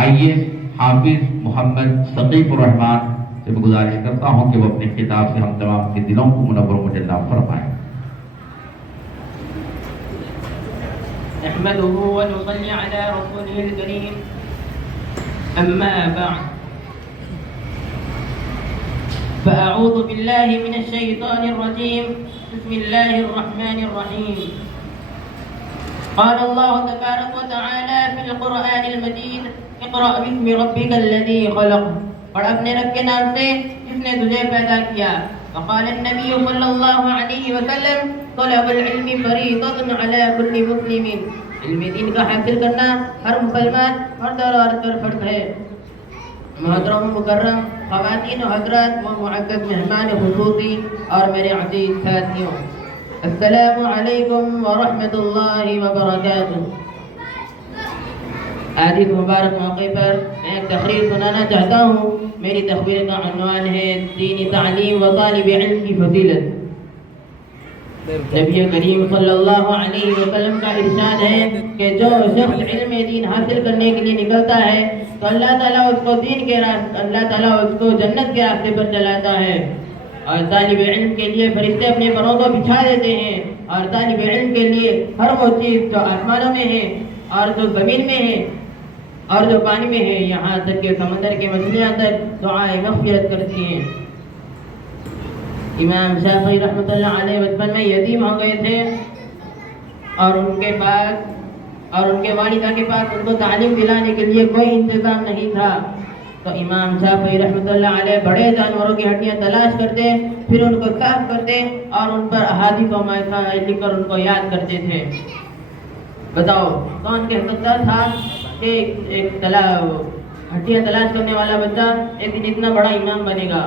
آئیے حافظ محمد ثقیف الرحمان سے میں گزارش کرتا ہوں کہ وہ اپنے خطاب سے ہم تمام کے دلوں کو منور مجلا فرمائیں۔ نحمده ونصلي على رسوله الكريم، أما بعد، فأعوذ بالله من الشيطان الرجيم، بسم الله الرحمن الرحيم۔ قال الله تبارك وتعالى في القرآن المجيد: اقرأ باسم ربك الذي خلق، اور اپنے رب کے نام سے جس نے تجھے پیدا کیا۔ وقال النبي صلی اللہ علیہ وسلم: طلب العلم فریضة على كل مسلم، علم دین کا حاصل کرنا ہر مسلمان مرد اور عورت پر فرض ہے۔ محترم مکرم خواتین و حضرات و معزز مہمان خصوصی اور میرے عزیز ساتھیوں، السلام علیکم ورحمۃ اللہ وبرکاتہ۔ آج اس مبارک موقع پر میں ایک تقریر سنانا چاہتا ہوں۔ میری تقریر کا عنوان ہے دینی تعلیم و طالب علم کی فضیلت۔ نبی کریم صلی اللہ علیہ وسلم کا ارشاد ہے کہ جو شخص علم دین حاصل کرنے کے لیے نکلتا ہے تو اللہ تعالیٰ اس کو دین کے راستے، اللہ تعالیٰ اس کو جنت کے راستے پر چلاتا ہے۔ اور طالب علم کے لیے فرشتے اپنے پروں کو بچھا دیتے ہیں، اور طالب علم کے لیے ہر وہ چیز جو آسمانوں میں ہے اور جو زمین میں ہے اور جو پانی میں ہے، یہاں تک کہ سمندر کے مچھلیاں تک دعائے مغفرت کرتی ہیں۔ امام شافعی رحمۃ اللہ علیہ بچپن میں یتیم ہو گئے تھے، اور ان کے والدہ کے پاس ان کو تعلیم دلانے کے لیے کوئی انتظام نہیں تھا۔ تو امام شافعی رحمۃ اللہ علیہ بڑے جانوروں کی ہڈیاں تلاش کرتے، پھر ان کو صاف کرتے اور ان پر احادیث و مسائل لکھ کر ان کو یاد کرتے تھے۔ بتاؤ کون کہہ سکتا تھا کہ ایک ہڈیاں تلاش کرنے والا بچہ ایک دن اتنا بڑا امام بنے گا؟